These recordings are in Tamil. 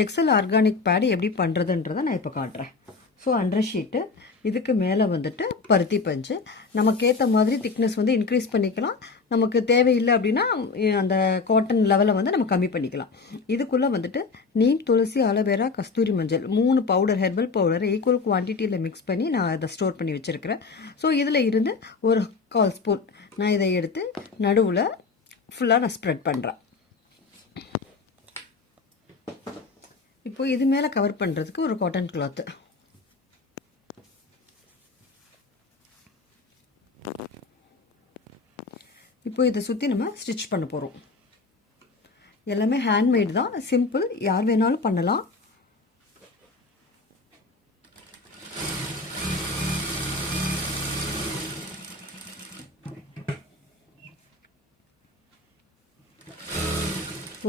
எக்ஸல் ஆர்கானிக் பேடு எப்படி பண்ணுறதுன்றதை நான் இப்போ காட்டுறேன். ஸோ அண்டர் ஷீட்டு, இதுக்கு மேலே வந்துட்டு பருத்தி பஞ்சு. நமக்கு ஏற்ற மாதிரி திக்னஸ் வந்து இன்க்ரீஸ் பண்ணிக்கலாம். நமக்கு தேவையில்லை அப்படின்னா அந்த காட்டன் லெவலை வந்து நம்ம கம்மி பண்ணிக்கலாம். இதுக்குள்ளே வந்துட்டு நீம், துளசி, அலோவேரா, கஸ்தூரி மஞ்சள் 3 பவுடர், ஹெர்பல் பவுடர் ஈக்குவல் குவான்டிட்டியில் மிக்ஸ் பண்ணி நான் அதை ஸ்டோர் பண்ணி வச்சுருக்கிறேன். ஸோ இதில் இருந்து ஒரு 1/4 ஸ்பூன் நான் இதை எடுத்து நடுவில் ஃபுல்லாக நான் ஸ்ப்ரெட் பண்ணுறேன். இப்போ இது மேலே கவர் பண்ணுறதுக்கு ஒரு காட்டன் கிளாத்து, இப்போ இதை சுற்றி நம்ம ஸ்டிச் பண்ண போகிறோம். எல்லாமே ஹேண்ட்மேட் தான், சிம்பிள், யார் வேணாலும் பண்ணலாம்.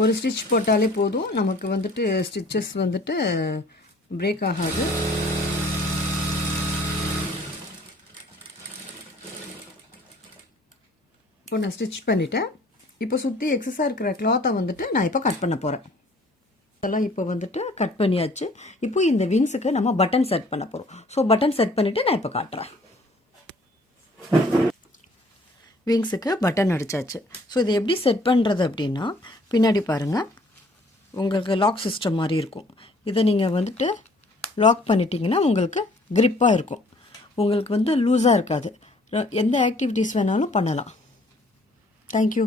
ஒரு ஸ்டிச் போட்டாலே போதும், நமக்கு வந்துட்டு ஸ்டிச்சஸ் வந்துட்டு பிரேக் ஆகாது. இப்போ நான் ஸ்டிச் பண்ணிட்டேன். இப்போ சுற்றி எக்ஸஸாக இருக்கிற கிளாத்தை வந்துட்டு நான் இப்போ கட் பண்ண போகிறேன். இதெல்லாம் இப்போ வந்துட்டு கட் பண்ணியாச்சு. இப்போ இந்த விங்ஸுக்கு நம்ம பட்டன் செட் பண்ண போகிறோம். ஸோ பட்டன் செட் பண்ணிவிட்டு நான் இப்போ காட்டுறேன். விங்ஸுக்கு பட்டன் அடித்தாச்சு. ஸோ இதை எப்படி செட் பண்ணுறது அப்படின்னா, பின்னாடி பாருங்கள், உங்களுக்கு லாக் சிஸ்டம் மாதிரி இருக்கும். இதை நீங்கள் வந்துட்டு லாக் பண்ணிட்டீங்கன்னா உங்களுக்கு கிரிப்பாக இருக்கும், உங்களுக்கு வந்து லூஸாக இருக்காது. எந்த ஆக்டிவிட்டீஸ் வேணாலும் பண்ணலாம். தேங்க்யூ.